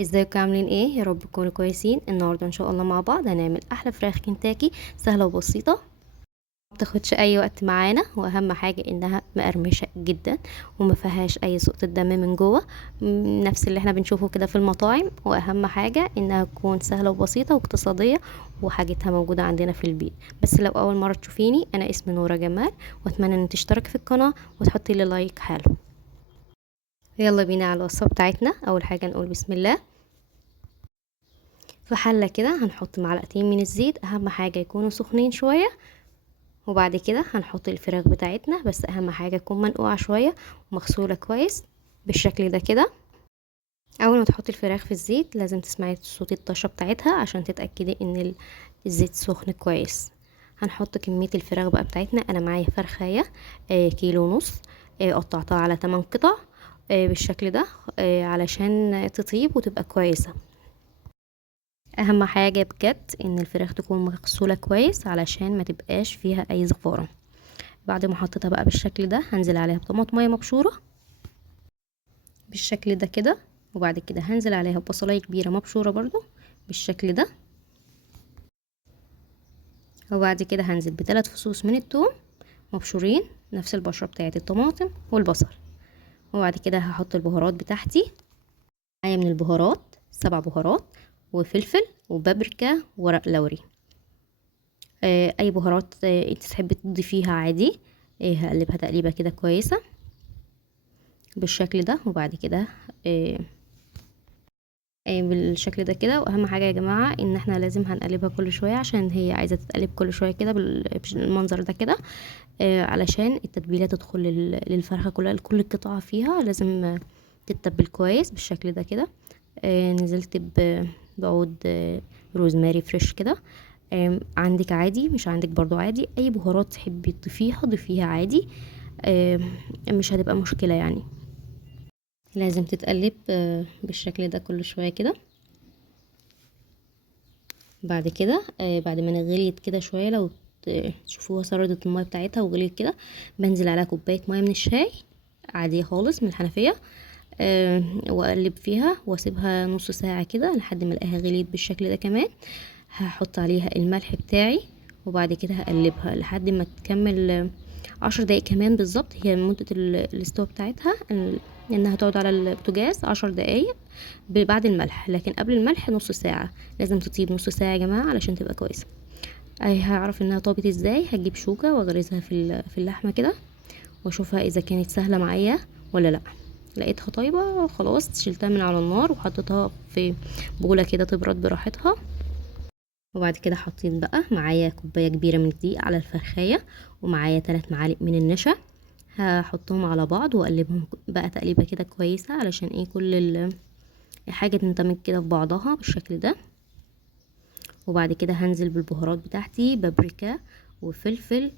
ازيكم عاملين ايه؟ يا رب تكونوا كويسين. النهارده ان شاء الله مع بعض هنعمل احلى فراخ كنتاكي سهله وبسيطه، ما بتاخدش اي وقت معانا، واهم حاجه انها مقرمشه جدا وما فيهاش اي سقط الدم من جوه، نفس اللي احنا بنشوفه كده في المطاعم. واهم حاجه انها تكون سهله وبسيطه واقتصاديه وحاجتها موجوده عندنا في البيت. بس لو اول مره تشوفيني، انا اسمي نورة جمال، واتمنى ان تشتركي في القناه وتحطي لي لايك حلو. يلا بينا على الوصفه بتاعتنا. اول حاجه نقول بسم الله. في حلة كده هنحط معلقتين من الزيت، اهم حاجة يكونوا سخنين شوية. وبعد كده هنحط الفراخ بتاعتنا، بس اهم حاجة تكون منقوعة شوية ومغسولة كويس بالشكل ده كده. اول ما تحطي الفراخ في الزيت لازم تسمعي صوت الطشة بتاعتها عشان تتأكدي ان الزيت سخن كويس. هنحط كمية الفراخ بقى بتاعتنا. انا معايا فرخاية كيلو ونص، قطعتها على 8 قطع بالشكل ده علشان تطيب وتبقى كويسة. اهم حاجة بجد ان الفراخ تكون مغسولة كويس علشان ما تبقاش فيها اي زفارة. بعد ما حطيتها بقى بالشكل ده هنزل عليها بطماطمية مبشورة بالشكل ده كده، وبعد كده هنزل عليها ببصلاية كبيرة مبشورة برضو بالشكل ده، وبعد كده هنزل ب3 فصوص من الثوم مبشورين نفس البشرة بتاعت الطماطم والبصل. وبعد كده هحط البهارات بتاعتي. معايا من البهارات 7 بهارات وفلفل وبابريكا ورق لوري. اي بهارات انت تحبي تضيفيها عادي. هقلبها تقليبه كده كويسه بالشكل ده، وبعد كده بالشكل ده كده. واهم حاجه يا جماعه ان احنا لازم هنقلبها كل شويه عشان هي عايزه تتقلب كل شويه كده بالمنظر ده كده، علشان التتبيله تدخل للفرخه كلها، لكل قطعه فيها لازم تتبل كويس بالشكل ده كده. نزلت بعود روزماري فريش كده. عندك عادي، مش عندك برضو عادي، اي بهارات تحبي تضيفيها ضيفيها عادي. مش هتبقى مشكلة يعني. لازم تتقلب بالشكل ده كل شوية كده. بعد كده بعد ما غليت كده شوية، لو تشوفوها سردت المية بتاعتها وغليت كده، بنزل عليها كوباية مية من الشاي عادية خالص من الحنفية. واقلب فيها واسيبها نص ساعة كده لحد ما الاقيها غليت بالشكل ده كمان. هحط عليها الملح بتاعي، وبعد كده هقلبها لحد ما تكمل 10 دقايق كمان بالظبط. هي مدة الاستوى بتاعتها انها تقعد على البوتاجاز 10 دقايق بعد الملح، لكن قبل الملح نص ساعة. لازم تطيب نص ساعة يا جماعة علشان تبقى كويسة. اي هعرف انها طابت ازاي؟ هجيب شوكة واغرزها في اللحمة كده، واشوفها اذا كانت سهلة معايا ولا لا. لقيتها طيبة خلاص، شلتها من على النار وحطيتها في بولة كده تبرد براحتها. وبعد كده حطيت بقى معايا كوباية كبيرة من الدقيق على الفرخاية، ومعايا 3 معالق من النشا. هحطهم على بعض واقلبهم بقى تقليبة كده كويسة علشان ايه كل الحاجة تندمج كده في بعضها بالشكل ده. وبعد كده هنزل بالبهارات بتاعتي، بابريكا وفلفل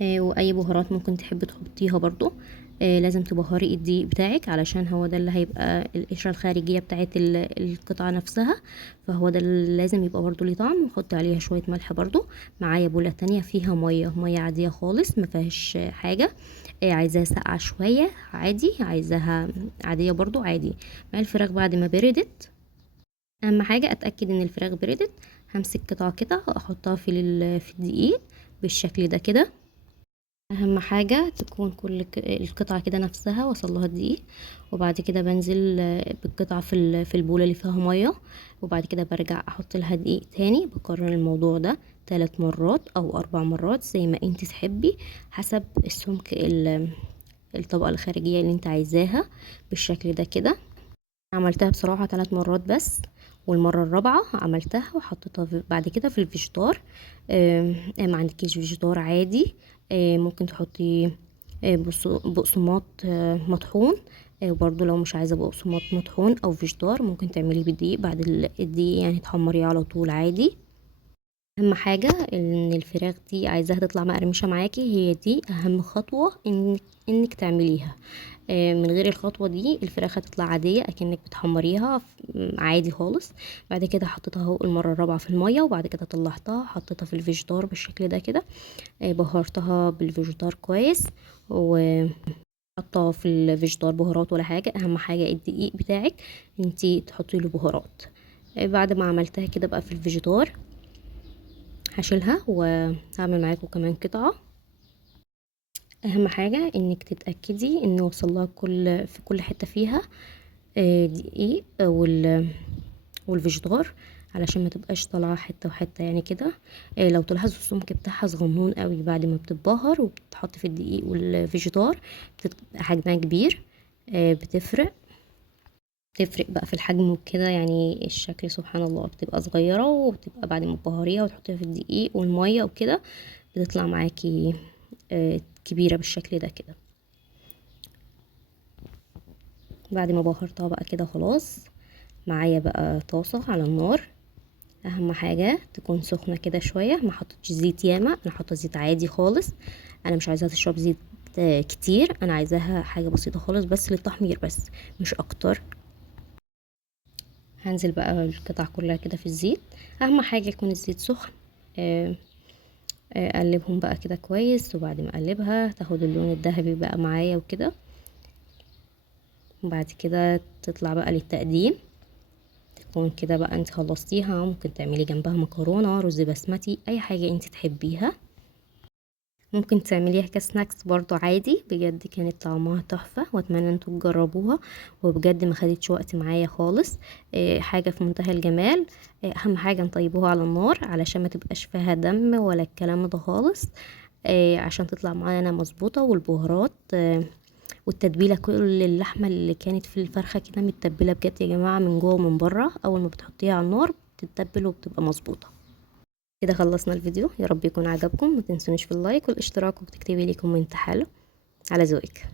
واي بهارات ممكن تحبي تحطيها برضو. لازم تبهري الدقيق بتاعك علشان هو ده اللي هيبقى القشرة الخارجية بتاعت القطعة نفسها، فهو ده اللي لازم يبقى برضو ليه طعم. وحط عليها شوية ملح برضو. معايا بولة تانية فيها مية عادية خالص ما فيهاش حاجة. عايزاها ساقعة شوية عادي، عايزاها عادية برضو عادي. مع الفراخ بعد ما بردت، اهم حاجة اتأكد ان الفراخ بردت. همسك قطعة كده احطها في الدقيق بالشكل ده كده. اهم حاجة تكون كل القطعة كده نفسها وصلها الدقيق. وبعد كده بنزل بالقطعة في البولة اللي فيها مية، وبعد كده برجع احط لها دقيق تاني. بكرر الموضوع ده 3 مرات او 4 مرات زي ما انت تحبي، حسب السمك الطبقة الخارجية اللي انت عايزاها بالشكل ده كده. عملتها بصراحة 3 مرات بس، والمرة الرابعة عملتها وحطيتها بعد كده في الفيجيتار. ما عندكيش فيجيتار عادي، ممكن تحطي بقسماط مطحون. وبرضو لو مش عايزة بقسماط مطحون او فيجيتار ممكن تعمليه بالدقيق بعد الدقيق، يعني تحمريه على طول عادي. اهم حاجة ان الفراخ دي عايزاها تطلع مقرمشة معاكي، هي دي اهم خطوة انك تعمليها. من غير الخطوة دي الفراخ هتطلع عادية اكنك بتحمريها عادي خالص. بعد كده حطيتها اهو المرة الرابعة في المية، وبعد كده طلعتها حطيتها في الفيجيتار بالشكل ده كده. بهرتها بالفيجيتار كويس حاطه في الفيجيتار بهارات ولا حاجه، اهم حاجه الدقيق بتاعك انتي تحطي له بهارات. بعد ما عملتها كده بقى في الفيجيتار هشيلها وهعمل معاكم كمان قطعه. اهم حاجه انك تتاكدي ان وصلها في كل حته فيها دقيق والفيجيتار، علشان ما تبقاش طالعه حته وحته يعني كده. لو تلاحظوا السمك بتاعها صغنون قوي بعد ما بتتبهر وبتتحط في الدقيق والفيجيتار بتبقى حجمها كبير. بتفرق بقى في الحجم وكده، يعني الشكل سبحان الله بتبقى صغيره، وبتبقى بعد ما تبهريها وتحطيها في الدقيق والميه وكده بتطلع معاكي كبيره بالشكل ده كده. بعد ما بهرتها بقى كده خلاص، معايا بقى طاسه على النار. اهم حاجه تكون سخنه كده شويه، ما حطيتش زيت ياما، انا حاطه زيت عادي خالص. انا مش عايزاها تشرب زيت كتير، انا عايزاها حاجه بسيطه خالص بس للتحمير بس، مش اكتر. هنزل بقى القطع كلها كده في الزيت. اهم حاجه يكون الزيت سخن. اقلبهم بقى كده كويس، وبعد ما اقلبها تاخد اللون الذهبي بقى معايا وكده. وبعد كده تطلع بقى للتقديم، تكون كده بقى انت خلصتيها. ممكن تعملي جنبها مكرونه، رز بسمتي، اي حاجه انت تحبيها. ممكن تعمليها كسناكس برضو عادي، بجد كانت طعمها تحفة، واتمنى انتوا تجربوها. وبجد ما خدتش وقت معايا خالص. حاجة في منتهى الجمال. اهم حاجة نطيبوها على النار علشان ما تبقاش فيها دم ولا الكلام ده خالص. عشان تطلع معانا مظبوطة. والبهارات والتتبيلة، كل اللحمة اللي كانت في الفرخة كده متبلة بجد يا جماعة، من جوه ومن بره. اول ما بتحطيها على النار بتتبل وبتبقى مظبوطة. كده خلصنا الفيديو، يا رب يكون عجبكم. ما تنسونيش في اللايك والاشتراك، وتكتبي لي كومنت حلو على ذوقك.